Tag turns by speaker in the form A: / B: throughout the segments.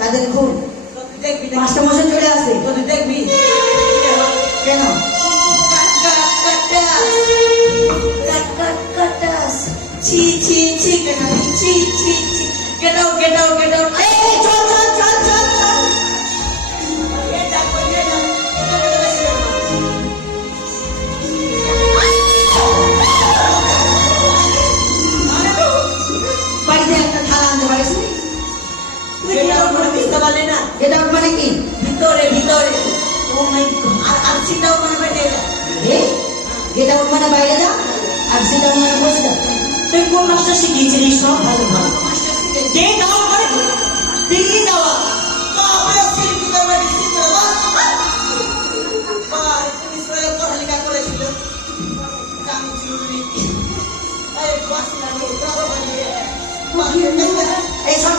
A: তাদের
B: না
A: মাস্টার মশাই চলে আসে।
B: তোদের দেখবি
A: কেন?
B: ছি ছি ছি কেন ছি ছি ছি get out get out get out করে দিতে পারলে না।
A: এটা মানে কি?
B: ভিতরে ভিতরে। ও মাই আর আর বেটে
A: এই এটা মানে বাইরে যা? আর সেটা মানে বসে যা।
B: তুই কোন মাস্টার শিখিয়েছিলিস সব?
A: ভালো ভালো।
B: মাস্টার শিখিয়েছিস
A: গেট আউট মানে? দিল্লি যাওয়া।
B: তো আর পড়ালেখা করেছিল। কামি বাস
A: এই সব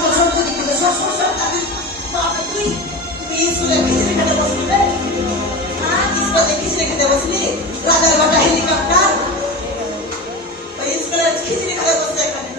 A: তো সব তো দিকে সব সব সব
B: বাবা তুই তুই স্কুলে খিচড়ি খেতে বসলি রে হ্যাঁ স্কুলে খিচড়ি খেতে বসলি রাজার বাটা হেলিকপ্টার খিচড়ি খেতে বসছে এখানে।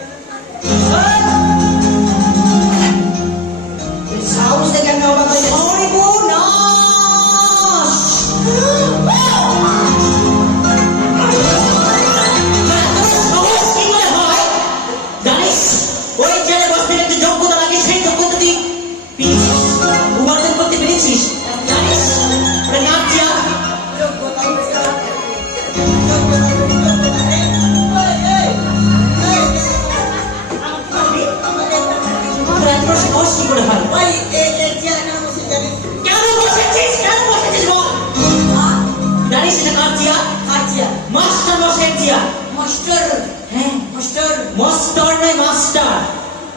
C: মাস্টার হ্যাঁ,
B: মাস্টার
C: মাস্টার নয়, মাস্টার।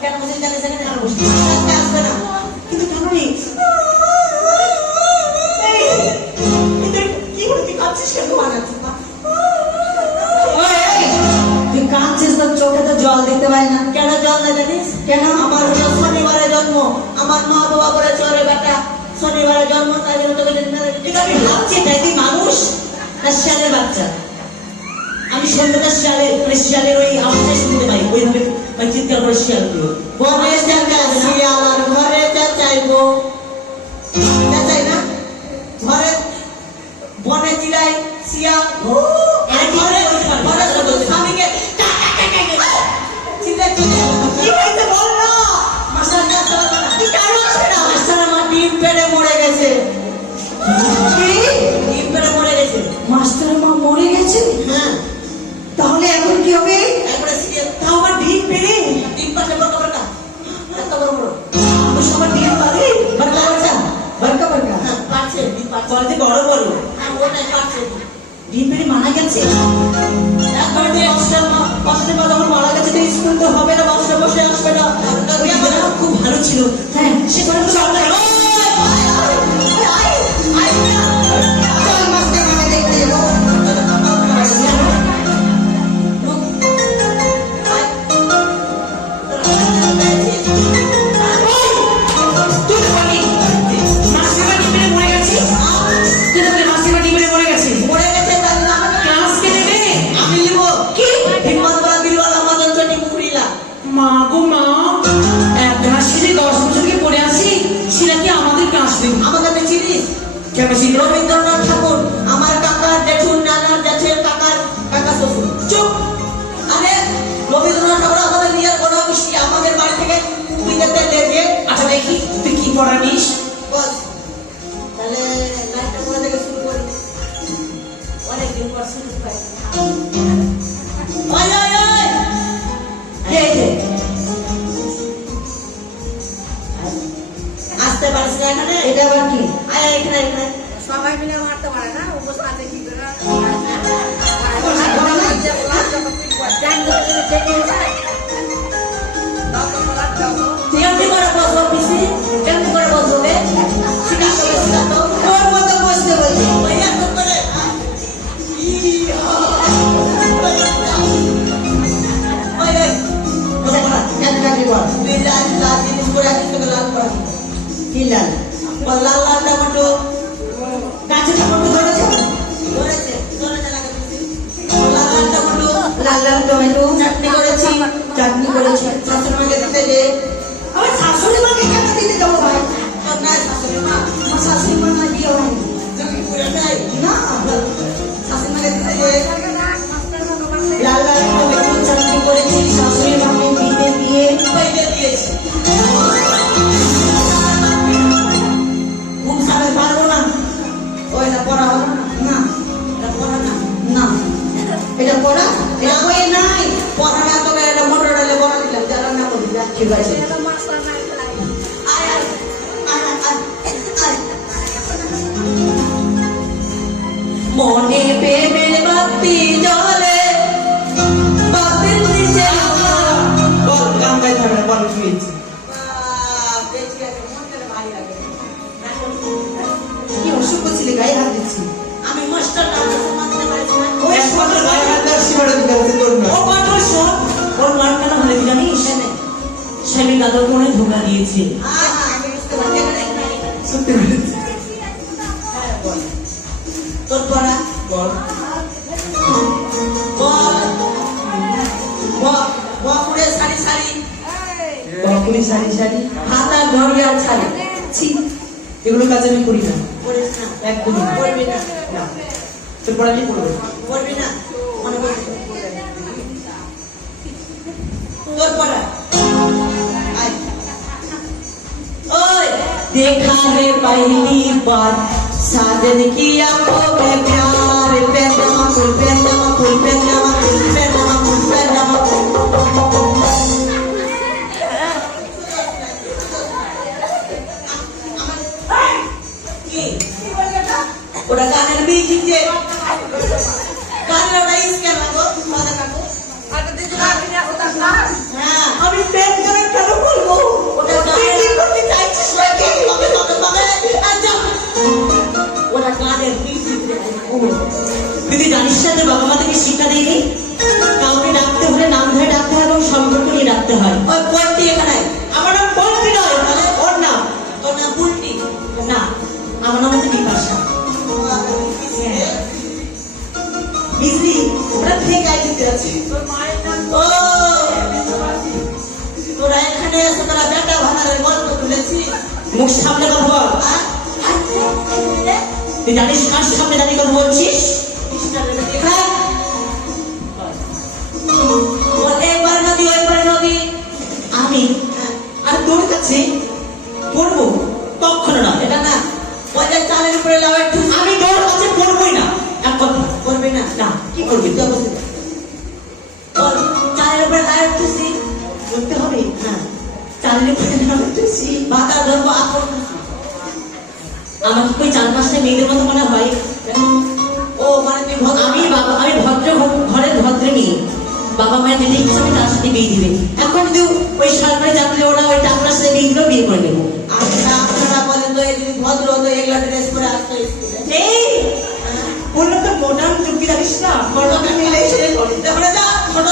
B: কেন বসে আজকে আসবে না।
C: কিন্তু কেন কি? কাঁদছিস
A: কাঁদছিস তোর চোখে তো জল দেখতে পাই না।
B: কেন জল না জানিস?
A: কেন?
B: আমার হলো শনিবারে জন্ম। আমার মা বাবা বলে চলে বেটা শনিবারে জন্ম তাই জন্য তোকে হবে।
C: আমি ভাবছি তুই মানুষ? সন্ধ্যাটা শিয়ালের মানে শিয়ালের ওই আওয়াজটাই শুনতে পাই ওইভাবে মানে চিৎকার করে শিয়ালগুলো
B: বনে যাকা শিয়াল আর ঘরে চাইব চাই না ঘরে বনে চিলাই শিয়াল গেছে। একবার দিয়ে
C: মাস্টার
B: আমাকে? রবীন্দ্রনাথ ঠাকুর আমার কাকার জেঠুর নানার জেঠের কাকার কাকা শ্বশুর
C: চুপ!
B: আরে রবীন্দ্রনাথ ঠাকুর আমাদের নিয়ে কোনো আমাদের বাড়ি থেকে
C: আচ্ছা দেখি, তুই কি পড়ানিস?
A: এটা আবার কি?
B: আয় এখানে এখানে।
D: সবাই মিলে মারতে পারে না? উপোস আছে কি করে?
B: কেমনি করে বসবো পিসি কেমনি করে বসবো
A: রে সেটা করে সেটা তো
B: তোর মতো বসতে বলছি
A: ভাইয়া তো করে Kilan. চাটনি করেছে শাশুড়ি মাকে দিতে
B: যে
A: আমার শাশুড়ি মাকে
B: আমি এখানে
A: সত্যি
B: তোর পড়া?
A: বল।
B: বপুরে সারি সারি।
A: বাপুরি শাড়ি শাড়ি
B: হাতা ঘড়িয়াল ছাড়ি।
A: ছি। এগুলো কাজ আমি করি না। একদমই।
B: পড়বি না।
A: তোর পড়ালি করব
C: पहली बार।
B: साधन किया को
C: মুখ সামনে কথা বল। তুই জানিস কার সামনে দাঁড়িয়ে কথা বলছিস? পড়ব কখনো না।
B: এটা না ওই চালের উপরে লাউ একটু।
C: আমি তোর না। এক কথা
B: না?
C: কি করবি?
B: তুই বসে চালের উপরে লাউ একটু
C: হবে?
B: হ্যাঁ।
C: চালের উপরে
B: ভাতা ধরবো আপন
C: আমাকে কই চার পাঁচটা মেয়েদের মতো মনে হয়?
B: ও মানে
C: আমি বাবা আমি ভদ্র ঘরের ভদ্র মেয়ে। বাবা মায়ের যেটা ইচ্ছা হবে তার সাথে বিয়ে দিবে। এখন যদি ওই সরকারি চাকরি ওরা ওই টাকার সাথে বিয়ে দিলেও বিয়ে করে নেব
B: আপনারা আপনারা বলেন তো এই যদি ভদ্র হতো এগুলা ড্রেস পরে আসতো স্কুলে।
C: এই! বলল তো মডার্ন যুক্তি জানিস না।
B: ফটোটা মিলে এসে তারপরে যা ফটো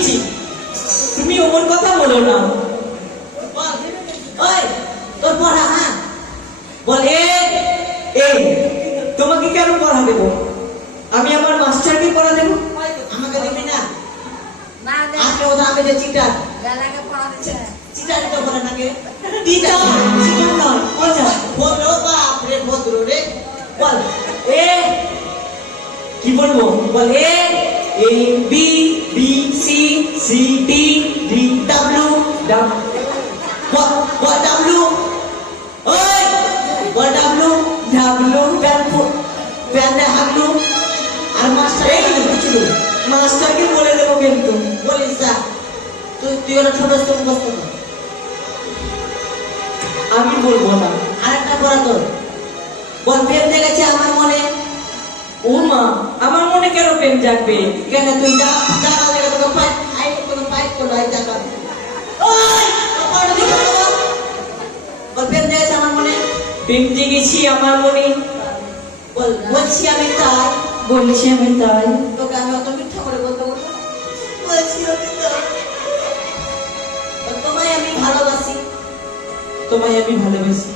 C: হয়েছে তুমি অমন কথা বলো না।
B: ওই তোর পড়া হ্যাঁ?
C: বল এ তোমাকে কেন পড়া দেবো? আমি আমার মাস্টারকে পড়া দেবো?
B: আমাকে দিবি না?
D: না
B: ওটা আমি যে চিটার
D: বেলাকে পড়া দিচ্ছে।
B: চিটারই তো বলে নাকি
C: টিচার টিচার নয় টিচার
B: ভদ্র বাপ রে ভদ্র রে।
C: বল এ কি বলব? বল A A B B C C D D W
B: বল বল ডাব্লু ওই বল ডাব্লু
C: ডাব্লিউ
B: প্যান প্যানে হাগলু আর মাস্টার
C: এই
B: বুঝছিল
C: মাস্টারকে বলে দেবো কিন্তু
B: বলিস যা তুই তুই ওরা ছোট ছোট কর
C: আমি বলব না
B: আরেকটা পড়া তোর বল প্রেম দেখেছে আমার মনে
C: ও আমার মনে কেন প্রেম জাগবে?
B: কেন তুই যা যা লাগে তোকে ফাইট আই তোকে ফাইট করো আই যা ওই কপাল দিকে বল প্রেম দেখেছে আমার মনে?
C: প্রেম জেগেছি আমার মনে।
B: বল বলছি আমি তাই।
C: বলছি আমি তাই।
B: তোকে আমি অত মিথ্যা করে বলতে বলব বলছি আমি তাই। তোমায় আমি ভালোবাসি।
C: তোমায় আমি ভালোবাসি.